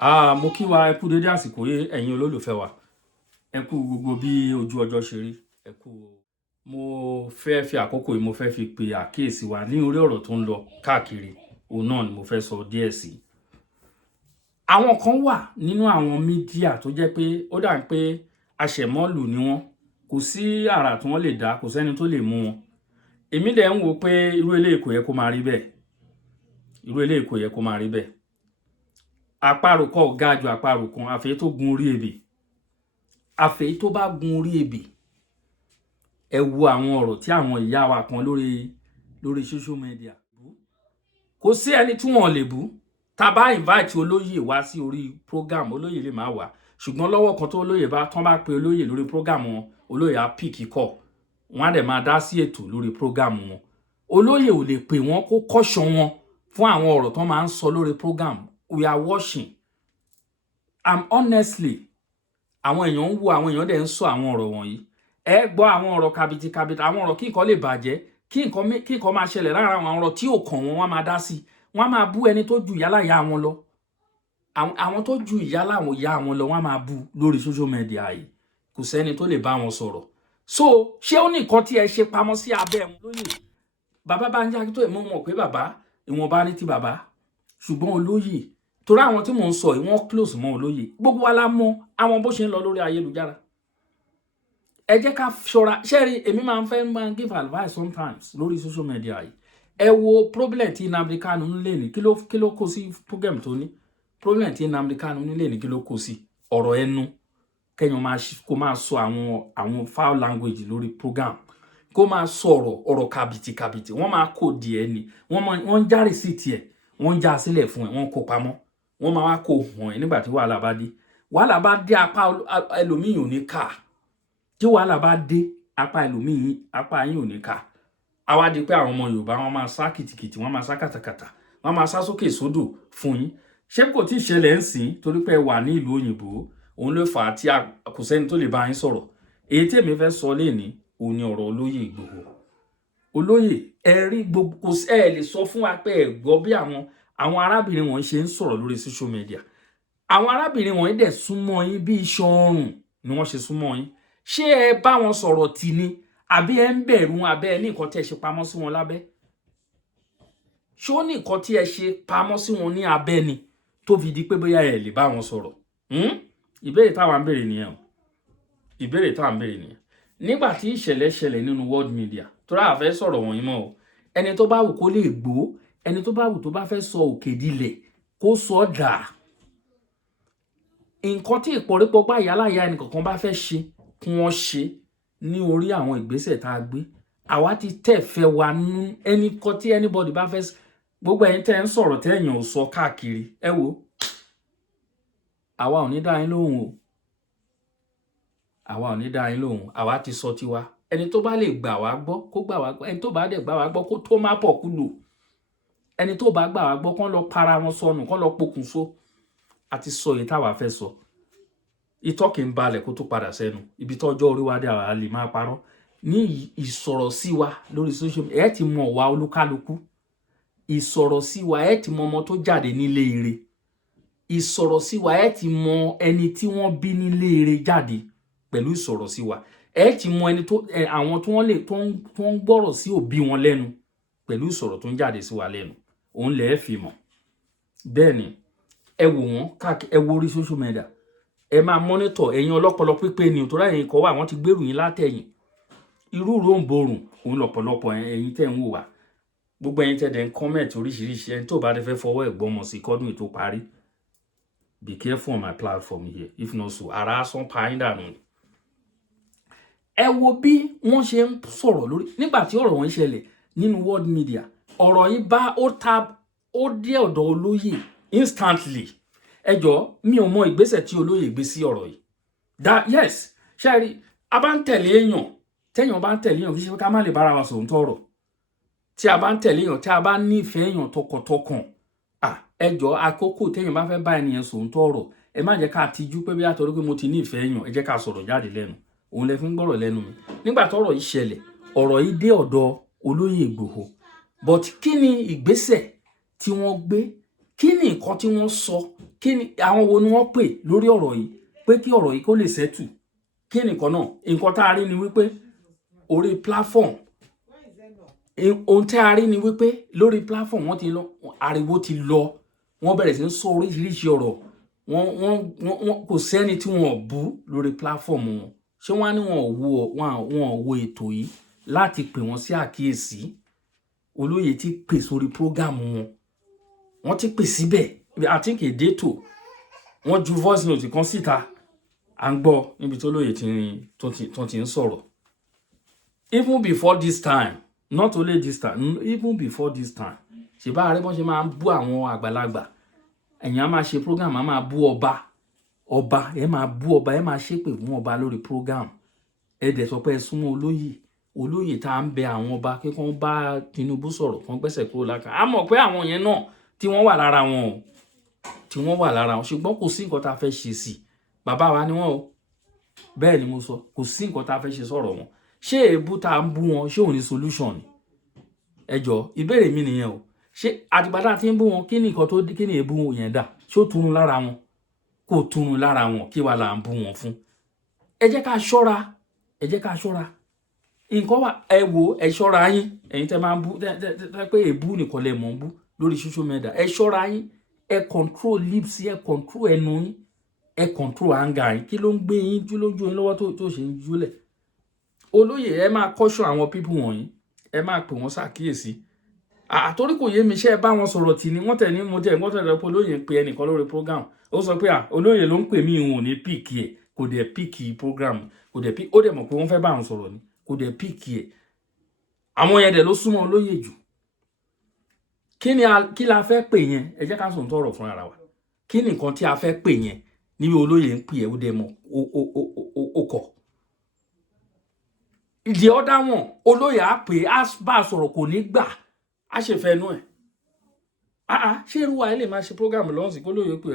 Mo kí wa ẹ kú dédé àsìkò yìí ẹ̀yin olólùfẹ́ wa. Ẹ kú gbogbo bí ojú ọjọ́ ṣe rí. Ẹ kú. Mo fẹ́ fi àkókò yìí mo fẹ́ fi pe àkíyèsí wa ní orí ọ̀rọ̀ tó ń lọ káàkiri. Òun náà ni mo fẹ́ sọ díẹ̀ sí. Àwọn kan wà nínú àwọn mídíà tó jẹ́ pé ó dà pé aṣẹ̀mọ́lù ni wọ́n. Kò sí àrà tí wọ́n lè dá, kò sẹ́ni tó lè mú wọn. Èmi dẹ̀ ń wò pé irú eléyìí kò yẹ kó máa rí bẹ́ẹ̀. Irú eléyìí kò yẹ kó máa rí bẹ́ẹ̀. Àparò kò ga ju àparò kan, àfẹ́ tó gun orí ebè. Àfẹ́ tó bá gun orí ebè. Ẹ wo àwọn ọ̀rọ̀ tí àwọn ìyá wa kan lórí social media. Kò sí ẹni tí wọ́n lè bú. Tá bá invite olóyè wá sí orí program, olóyè lè máa wá. Ṣùgbọ́n lọ́wọ́ kan tó olóyè bá tán bá pe olóyè lórí program wọn, olóyè á pick call. Wọ́n á dẹ̀ máa dá sí ètò lórí program wọn. Olóyè ò lè pè wọ́n kó caution wọn fún àwọn ọ̀rọ̀ tán máa ń sọ lórí program. We are watching. Honestly, àwọn èèyàn ń wo, àwọn èèyàn dẹ̀ ń sọ àwọn ọ̀rọ̀ wọ̀nyí. Ẹ gbọ́ àwọn ọ̀rọ̀ kàbìtì, àwọn ọ̀rọ̀ kí nǹkan lè bàjẹ́, kí nǹkan máa ṣẹlẹ̀ lára àwọn ọ̀rọ̀ tí ò kàn wọ́n, wọ́n máa dá sí. Wọ́n máa bú ẹni tó ju ìyálà ìyá wọn lọ. Àwọn tó ju ìyálà àwọn ìyá wọn lọ, wọ́n máa bú lórí social media yìí. Kò sẹ́ni tó lè bá wọn sọ̀rọ̀. So, ṣé ó ní nǹkan tí ẹ ṣe pamọ́ sí abẹ́ wọn lóyè? Bàbá Bánjí Akíntóyè, mo mọ̀ pé bàbá ìwọ̀nba ní ti bàbá. Ṣùgbọ́n olóyè, torí àwọn tí mò ń sọ yìí wọ́n close mọ́ olóyè. Gbogbo wa la mọ̀ àwọn bó ṣe ń lọ lórí ayélujára. Ẹ jẹ́ ká ṣọ́ra. Ṣẹ́rí, èmi máa ń give advice sometimes lórí social media yìí. Ẹ wo problem tí Nnamdi Kanu ń lé ní, kí ló kó sí program tó ní. Problem tí Nnamdi Kanu ń lé ní, kí ló kó sí. Ọ̀rọ̀ ẹnu. Kẹ́yàn kó máa sọ àwọn foul language lórí program. Kó máa sọ̀rọ̀ ọ̀rọ̀ kàbìtì. Wọ́n máa kó díẹ̀ ni. Wọ́n ń já receipt ẹ̀. Wọ́n ń já sílẹ̀ fún ẹ, wọ́n kó pamọ́. Wọ́n máa wá kó hàn ẹ́ nígbà tí wàhálà bá dé. Wàhálà bá dé, apá ẹlòmíì ò ní ká. Tí wàhálà bá dé, apá ẹlòmíì, apá yín ò ní ká. A wá di pé àwọn ọmọ Yorùbá wọ́n máa sá kìtìkìtì, wọ́n máa sá kàtàkàtà, wọ́n máa sá sókè sódò fún yín. Ṣé kò tí ì ṣẹlẹ̀ ń sìn torí pé ẹ wà ní ìlú òyìnbó? Òun ló fà á tí kò sẹ́ni tó lè bá yín sọ̀rọ̀. Èyí tí èmi fẹ́ sọ lénìí, òun ni ọ̀rọ̀ olóyè Ìgbòho. Olóyè, ẹ rí gbogbo, kò sí ẹ lè sọ fún wa pé ẹ gbọ́ bí àwọn arábìnrin wọn ṣe ń sọ̀rọ̀ lórí social media. Àwọn arábìnrin wọn dẹ̀ súnmọ́ yín bí iṣan ọrùn ni wọ́n ṣe súnmọ́ yín. Ṣé ẹ bá wọn sọ̀rọ̀ tì ní, àbí ẹ ń bẹ̀rù abẹ́ ẹ ní nǹkan tí ẹ ṣe pamọ́ sí wọn lábẹ́? Ṣé ó ní nǹkan tí ẹ ṣe pamọ́ sí wọn ní abẹ́ ni tó fi di pé bóyá ẹ lè bá wọn sọ̀rọ̀? Ìbéèrè táwa ń béèrè nìyẹn. Ìbéèrè táwa ń béèrè nìyẹn. Nígbà tí ìṣẹ̀lẹ̀ ṣẹlẹ̀ nínú world media, tó rà fẹ́ sọ̀rọ̀ wọ̀nyí mọ́ o. Ẹni tó bá wù kó lè gbó, ẹni tó bá wù tó bá fẹ́ sọ òkè dilẹ̀ kó sọ dà. Nǹkan tí ìpọ̀rípọ̀ bá yálàyà ẹnì kankan bá fẹ́ ṣe kí wọ́n ṣe ní orí àwọn ìgbésẹ̀ tá a gbé. Àwa ti tẹ̀ fẹ́ wa nú ẹnìkan tí anybody bá fẹ́. Gbogbo ẹ̀yin tẹ́ ń sọ̀rọ̀ tẹ́yàn ò sọ káàkiri. Ẹ wo, àwa ò ní dá yín lóhùn o. Àwa ò ní dá yín lóhùn. Àwa ti sọ tiwa. Ẹni tó bá lè gbà wá gbọ́ kó gbà wá gbọ́. Ẹni tó bá dẹ̀ gbà wá gbọ́ kó tó má pọ̀ kú lò. Ẹni tó bá gbà wá gbọ́ kán lọ para wọn sọnù, kán lọ pokùnso. A ti sọ èyí táwa fẹ́ sọ. Ìtọ́ kì í balẹ̀ kó tó padà sẹ́nu. Ibi tọ́jọ́ orí wa dé àwa lè máa parọ́. Ní ìsọ̀rọ̀ sí wa lórí social media, ẹ ti mọ̀ wá olúkálukú. Ìsọ̀rọ̀ sí wa, ẹ ti mọ ọmọ tó jáde nílé ire. Ìsọ̀rọ̀ sí wa, ẹ ti mọ ẹni tí wọ́n bí nílé ire jáde pẹ̀lú ìsọ̀rọ̀ sí wa. Ẹ ti mọ ẹni àwọn tí wọ́n lè tó ń gbọ́rọ̀ sí òbí wọn lẹ́nu pẹ̀lú ìsọ̀rọ̀ tó ń jáde sí wa lẹ́nu. Òun lè fi mọ̀. Bẹ́ẹ̀ ni, ẹ wò wọ́n káàkiri, ẹ wo orí social media. Ẹ máa monitor ẹ̀yin ọlọ́pọlọ pípé ni, torí ẹ̀yin kọ́ wà wọ́n ti gbèrú yín látẹ̀yìn. Irú ròǹborùn òun lọ́pọ̀lọpọ̀ ẹ̀yin tẹ́ ń wò wá. Gbogbo ẹ̀yin tẹ́ dẹ̀ ń comment oríṣiríṣi, ẹni tó bá fẹ́ fọwọ́ ẹ̀gbọ́n sí kọ́dún ètò parí. Be careful on my platform here. If not so, ara sán pa yín dànù. Ẹ wo bí wọ́n ṣe ń sọ̀rọ̀ lórí. Nígbà tí ọ̀rọ̀ wọn ṣẹlẹ̀ nínú world media, ọ̀rọ̀ yìí bá ó dé ọ̀dọ̀ olóyè instantly. Ẹ jọ̀ọ́, mi ò mọ ìgbésẹ̀ tí olóyè gbé sí ọ̀rọ̀ yìí. Yes, ṣẹ́rí, a bá ń tẹ̀lé èèyàn, téèyàn bá ń tẹ̀lé èèyàn kì í ṣe ká má lè bára wa sọ̀rọ̀ tọ̀rọ̀. Tí a bá ń tẹ̀lé èèyàn, tí a bá nífẹ̀ẹ́ èèyàn tọkàntọkàn, ẹ jọ̀ọ́, àkókò téèyàn bá fẹ́ bá ẹnìyẹn sọ̀rọ̀ tọ̀rọ̀, ẹ má jẹ́ ká tijú pé bí a torí pé mo ti nífẹ̀ẹ́ èèyàn, ẹ jẹ́ ká sọ̀rọ̀ jáde lẹ́nu. Òun lẹ fi ń gbọ́rọ̀ lẹ́nu mi. Nígbà tọ́rọ̀ yìí ṣẹlẹ̀, ọ̀rọ̀ yìí dé ọ̀dọ̀ olóyè Ìgbòho. But kí ni ìgbésẹ̀ tí wọ́n gbé kí ni nǹkan tí wọ́n sọ, kí ni àwọn wo ni wọ́n pè lórí ọ̀rọ̀ yìí pé kí ọ̀rọ̀ yìí kó lè settle. Kí ni nǹkan náà? Nǹkan tá a rí ni wípé orí platform, ohun tí a rí ni wípé lórí platform wọ́n ti lọ, ariwo ti lọ, wọ́n bẹ̀rẹ̀ sí ń sọ oríṣiríṣi ọ̀rọ̀, wọ́n kò sẹ́ni tí wọ́n bú lórí platform wọn. Ṣé wọ́n á ní wọn ò wo ètò yìí láti pè wọ́n sí àkíyèsí? Olóyè ti pè sórí program wọn, wọ́n ti pè síbẹ̀. I think èdè tó wọ́n ju voice note kan síta, à ń gbọ́ níbi tó lóye tó ti ń sọ̀rọ̀. Even before this time, not only this time, even before this time, ṣe bá ààrẹ bọ́n ṣe máa ń bú àwọn àgbàlagbà. Ẹ̀yin á máa ṣe program, á máa bú ọba, ẹ máa bú ọba, ẹ máa ṣépè fún ọba lórí program. Ẹ dẹ̀ sọ pé ẹ súnmọ́ olóyè tá à ń bẹ àwọn ọba kí wọ́n bá Tinubu sọ̀rọ̀, kán gbẹ́sẹ̀ kúrò lákàn. A mọ̀ pé àwọn yẹn náà tí wọ́n wà lára wọn o, tí wọ́n wà lára wọn, ṣùgbọ́n kò sí nǹkan tá a fẹ́ ṣe sí. Bàbá wa ni wọ́n o, bẹ́ẹ̀ ni mo sọ, kò sí nǹkan tá a fẹ́ ṣe sọ̀rọ̀ wọn. Ṣé èébú tá à ń bú wọn, ṣé òun ní solution ni? Ẹ jọ̀ọ́, ìbéèrè mi nìyẹn o. Ṣé àtìgbàdá tí ń bú wọn, kí ni nǹkan tó kí ni èébú yẹn dà? Ṣé ó túnú lára wọn? Kò túnú lára wọn, kí wàá là ń bú wọn fún? Ẹ jẹ́ ká ṣọ́ra, ẹ jẹ́ ká ṣọ́ra. Nǹkan wà, ẹ wo, ẹ ṣọ́ra yín, ẹ̀yin tẹ́ máa ń bú, tẹ́ pé èébú nìkan lẹ mọ̀ ń bú lórí social media. Ẹ ṣọ́ra yín, ẹ control lips, ẹ control ẹnu yín, ẹ control anger yín. Kí ló ń gbé yín jú lójú yín lọ́wọ́ tó ṣe ń júlẹ̀? Olóyè, ẹ máa caution àwọn people wọ̀nyí, ẹ máa pè wọ́n ṣàkíyèsí. Torí kò yé mi, ṣé ẹ bá wọn sọ̀rọ̀ tì ní wọ́n tẹ̀ ní mo tẹ̀ wọ́n tẹ̀ lọ pé olóyè ń pe ẹnìkan lórí program. Ó sọ pé olóyè ló ń pè mí, òun ò ní pick ẹ̀, kò dẹ̀ pick program, kò dẹ̀ pick, ó dẹ̀ mọ̀ pé wọ́n fẹ́ bá wọn sọ̀rọ̀ ni, kò dẹ̀ pick ẹ̀. Àwọn yẹn dẹ̀ ló súnmọ́ olóyè jù. Kí la fẹ́ pè yẹn? Ẹ jẹ́ ká sọ tọrọ fún ara wa. Kí ni nǹkan tí a fẹ́ pè yẹn níbi olóyè ń pè ẹ́, ó dẹ̀ mọ̀ ó kọ̀. The other one, olóyè á pè á bá sọ̀rọ̀ kò ní gbà, á ṣe fẹ́ nú ẹ̀. Ṣé irú wa ẹ lè máa ṣe program lọ́sìn kó lóyè pé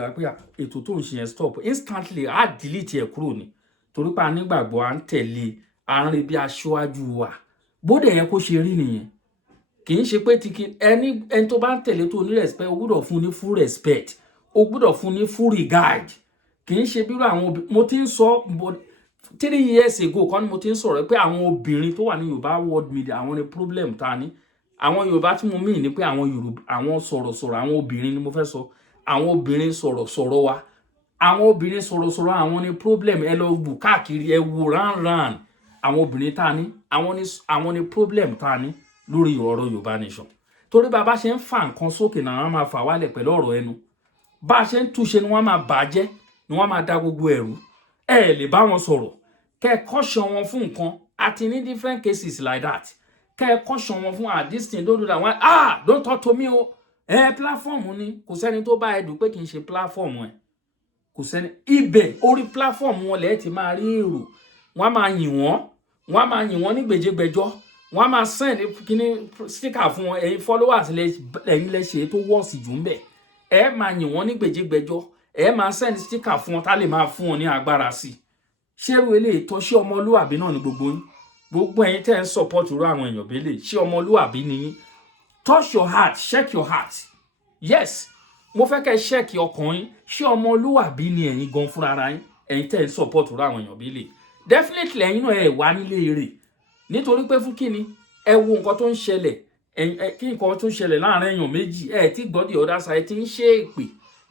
ètò tó ń ṣe yẹn stop instantly, á delete ẹ̀ kúrò ni. Torí pé a nígbàgbọ́, à ń tẹ̀lé, à ń rí bí aṣáájú wa. Bóde yẹn kó ṣe rí nìyẹn. Kì í ṣe pé ẹni tó bá ń tẹ̀lé tó ní respect, o gbọ́dọ̀ fún ní full respect, o gbọ́dọ̀ fún ní full regard. Kì í ṣe bí àwọn mo ti ń sọ 3 years ago kan ni mo ti ń sọ̀rọ̀ pé àwọn obìnrin tó wà ní Yorùbá world media, àwọn ni problem ta ni. Àwọn Yorùbá tí mo mean ni pé àwọn sọ̀rọ̀sọ̀rọ̀, àwọn obìnrin ni mo fẹ́ sọ. Àwọn obìnrin sọ̀rọ̀sọ̀rọ̀ wa, àwọn obìnrin sọ̀rọ̀sọ̀rọ̀, àwọn ni problem. Ẹ lọ wù káàkiri, ẹ wù rán àwọn obìnrin ta ni, àwọn ni problem ta ni lórí ọ̀rọ̀ Yorùbá nation. Torí bàbá ṣe ń fà nǹkan sókè náà, wọ́n máa fà wálẹ̀ pẹ̀lú ọ̀rọ̀ ẹnu. Bá ṣe ń túṣe ni wọ́n máa bàjẹ́, ni wọ́n máa da gbogbo ẹ̀rú. Ẹ lè bá wọn sọ̀rọ̀, kẹ́ caution wọn fún nǹkan. Àti ní different cases like that. Kẹ́ caution wọn fún this thing, don't do that one. Don't talk to me o. Platform ni, kò sẹ́ni tó bá ẹ dùn pé kì í ṣe platform ẹ. Kò sẹ́ni, ibẹ̀ orí platform wọn lẹ ti máa rí èrò. Wọ́n máa yìn wọ́n ní gbèjégbèjọ́. Wọ́n máa send kíní sticker fún wọn, ẹ̀yin followers lẹ́yìn lẹ́ṣẹ̀ tó wọ́ọ̀sì jù ń bẹ̀. Ẹ máa yìn wọ́n ní gbèjégbèjọ́. Ẹ máa send sticker fún wọn tá lè máa fún wọn ní agbára sí. Ṣé irú eléyìí tó ṣé ọmọlúwàbí náà ni gbogbo yín? Gbogbo ẹ̀yin tẹ́ ń support irú àwọn èèyàn bẹ́lẹ̀, ṣé ọmọlúwàbí ni yín? Touch your heart, check your heart. Yes, mo fẹ́ kẹ́ check ọkàn yín. Ṣé ọmọlúwàbí ni ẹ̀yin gan fúnra ara yín? Ẹ̀yin tẹ́ ń support irú àwọn èèyàn bẹ́lẹ̀. Definitely ẹ̀yin náà ẹ wà nílé eré. Nítorí pé fún kíni? Ẹ wo nǹkan tó ń ṣẹlẹ̀. Kí nǹkan tó ń ṣẹlẹ̀ láàrin èèyàn méjì, tí gbọ́ the other side ti ń ṣe èpè.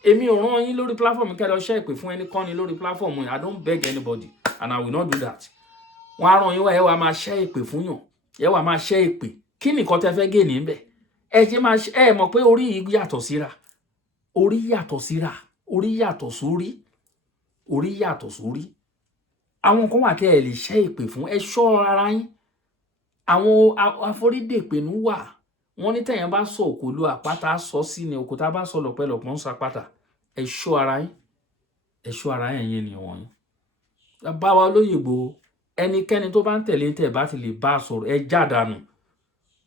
Èmi ò rán yín lórí platform kẹ́ lọ ṣe èpè fún ẹnikọ́ni lórí platform yìí. I don't beg anybody and I will not do that. Wọ́n á rán yín wá, ẹ wá máa ṣe èpè fún yàn. Ẹ wá máa ṣe èpè. Kí ni nǹkan tẹ́ fẹ́ gé níbẹ̀? Ẹ mọ̀ pé orí yìí yàtọ̀ síra. Orí yàtọ̀ síra. Orí yàtọ̀ sórí. Orí yàtọ̀ sórí. Àwọn kan wà tẹ́ ẹ lè ṣe èpè fún. Ẹ ṣọ́ ara yín. Àwọn àforídèpẹ̀nú wà. Wọ́n ní tẹ̀yàn bá sọ òkò lu àpáta sọ sí ni, òkúta bá sọ lọ̀pẹ̀lọpọ̀ ń sọ àpáta. Ẹ ṣọ́ ara yín. Ẹ ṣọ́ ara yín ẹ̀yin ènìyàn wọ̀nyí. Bá wa Olóyè Ìgbòho, ẹnikẹ́ni tó bá ń tẹ̀lé tẹ̀ bá ti lè bá sọ̀rọ̀, ẹ jádànù.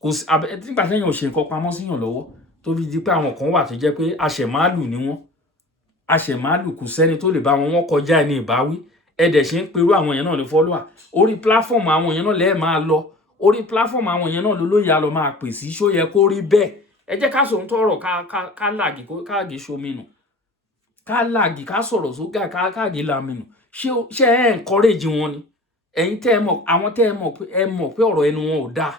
Kò sí nígbà tẹ́yàn ò ṣe nǹkan pamọ́ síyàn lọ́wọ́ tó fi di pé àwọn kan wà tó jẹ́ pé àṣẹ̀málù ni wọ́n. Àṣẹ̀málù kò sẹ́ni tó lè bá wọn kọjá ẹni ìbáwí. Ẹ dẹ̀ ṣe ń perú àwọn yẹn náà ní follower. Orí platform àwọn yẹn náà lẹ́ẹ̀ máa lọ. Orí platform àwọn yẹn náà lólóyè á lọ máa pè sí. Ṣó yẹ kó rí bẹ́ẹ̀? ẹ jẹ́ ká sọ tọrọ ká làgì ká gé ṣomínú ká làgì ká sọ̀rọ̀ sókè ká gé lamínú ṣé ẹ encourage wọn ni ẹ̀yin tẹ́ ẹ mọ̀ àwọn tẹ́ ẹ mọ̀ pé ọ̀rọ̀ ẹnu wọn ò dáa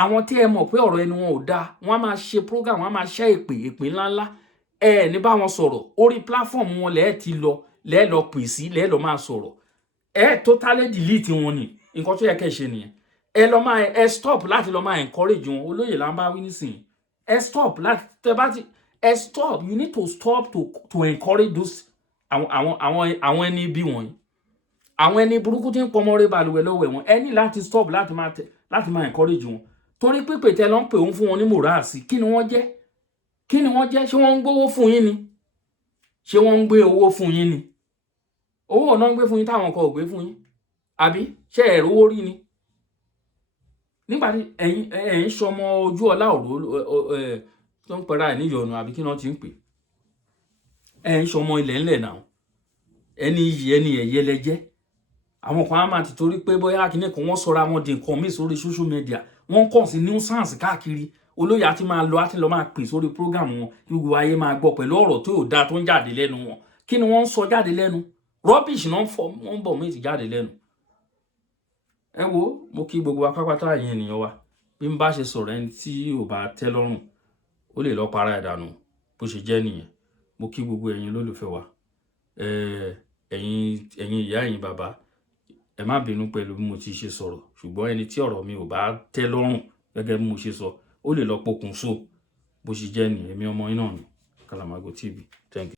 àwọn tí ẹ mọ̀ pé ọ̀rọ̀ ẹnu wọn ò dáa wọ́n á máa ṣe program wọ́n á máa ṣẹ́ èpè ńláńlá ẹ ní bá wọn sọ̀rọ̀ orí platform wọn lẹ́ẹ̀ ti lọ pè sí lẹ́ẹ̀ lọ máa sọ̀rọ̀ ẹ totally delete wọn ni nǹkan tó yẹ kẹ́ ṣe nìyẹn ẹ stop láti lọ máa encourage wọn olóyè là ń bá wí nísìnyí ẹ stop láti tẹ bá ti ẹ stop you need to stop to encourage those àwọn ẹni bí wọ̀nyí àwọn ẹni burúkú tí ń pọmọ rẹ balùwẹ̀ lọ́wọ́ wọn ẹ ní láti stop láti máa encourage wọn torí pípè tẹ lọ ń pè òun fún wọn ní moral sí kí ni wọ́n jẹ́ ṣé wọ́n ń gbówó fún yín ni ṣé wọ́n ń gbé owó fún yín ni owó ọ̀nà ń gbé fún yín táwọn kan ò gbé fún yín àbí ṣé ẹ̀rọ owó rí ni nígbà tí ẹ̀yin sọmọ ojú ọlá òró tó ń pẹ̀ra ẹ̀ níyọnu àbí kí wọ́n ti ń pè ẹ̀yin sọmọ ilẹ̀ ńlẹ̀ náà ẹni iyì ẹni ẹ̀yẹ lẹ́jẹ́ àwọn kan á máa ti torí pé bóyá kíní kan wọ́n sọra wọn di nǹkan míì sórí social media wọ́n kàn sí nuisance káàkiri olóyè àti máa lọ máa pè sórí program wọn gbogbo ayé máa gbọ́ pẹ̀lú ọ̀rọ̀ tó ò dáa tó ń jáde lẹ́nu wọn kí ni wọ́n ń sọ jáde lẹ́nu rubbish náà wọ́n bọ̀ méjì jáde lẹ́nu. ẹ wo mo kí gbogbo apápátá ẹ̀yin ènìyàn wa bí n bá ṣe sọ̀rọ̀ ẹni tí ò bá tẹ́ lọ́rùn ó lè lọ para ìdànù bó ṣe jẹ́ nìyẹn mo kí gbogbo ẹ̀yin lólùfẹ́ wa ẹ̀yin ìyá ẹ̀yin bàbá ẹ má bínú pẹ̀lú bí mo ti ṣe sọ̀rọ̀ ṣùgbọ́n ẹni tí ọ̀rọ̀ mi ò bá tẹ́ lọ́rùn gẹ́gẹ́ bí mo ṣe sọ ó lè lọ pokùnso bó ṣe jẹ́ nìyẹn èmi ọmọ yín náà ni Kalamago TV. Thank you.